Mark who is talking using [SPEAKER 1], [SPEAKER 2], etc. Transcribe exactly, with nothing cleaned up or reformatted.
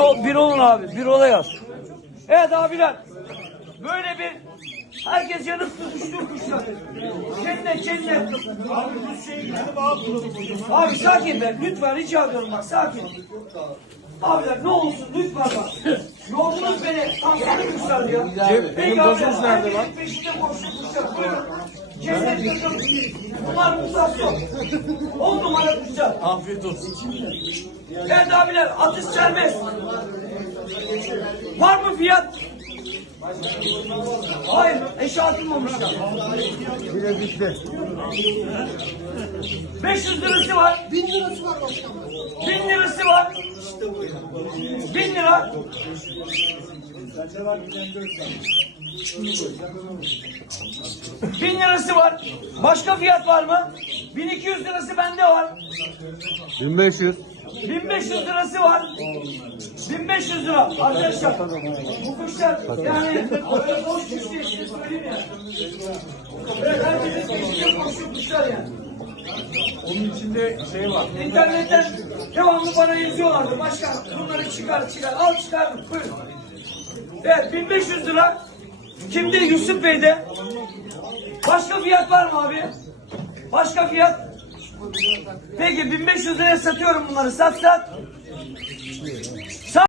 [SPEAKER 1] ol, bir olun abi. Bir ola yaz. Evet abiler. Böyle bir herkes yanıp tutuştuğu kuşlar. Cennet cennet.
[SPEAKER 2] Abi bu şey gidelim abi kuralım o zaman.
[SPEAKER 1] Abi sakin be. Lütfen rica ediyorum bak sakin. Abiler ne olursun lütfen bak. Yordunuz beni. Tansiyonu yükseldi ya.
[SPEAKER 2] Cem, benim gazoz nerede lan?
[SPEAKER 1] Peşinde koşuyor. Buyurun. Cennet kızım. Bunlar mutasyon. On numara kuşlar.
[SPEAKER 2] Afiyet olsun.
[SPEAKER 1] Evet abiler atış serbest. Var mı fiyat? Hayır, eşe atılmamışlar.
[SPEAKER 2] Bire bitti.
[SPEAKER 1] beş yüz lirası var. bin lirası var başkanım. bin lirası var. bin lira. bin lirası var. Başka fiyat var mı? bin iki yüz lirası bende var.
[SPEAKER 2] bin beş yüz.
[SPEAKER 1] bin beş yüz lirası var. bin beş yüz lira. Arkadaşlar bu kuşlar yani öyle boş kuş diye size söyleyeyim ya. Evet herkesin peşinde koşuyor kuşlar yani.
[SPEAKER 2] Onun içinde şey var.
[SPEAKER 1] İnternetten devamlı bana yazıyorlardı. Başkan bunları çıkar çıkar. Al çıkar. Buyurun. Evet bin beş yüz lira. Kimdi Yusuf Bey'de? Başka fiyat var mı abi? Başka fiyat? Peki bin beş yüz liraya satıyorum bunları. Sat sat.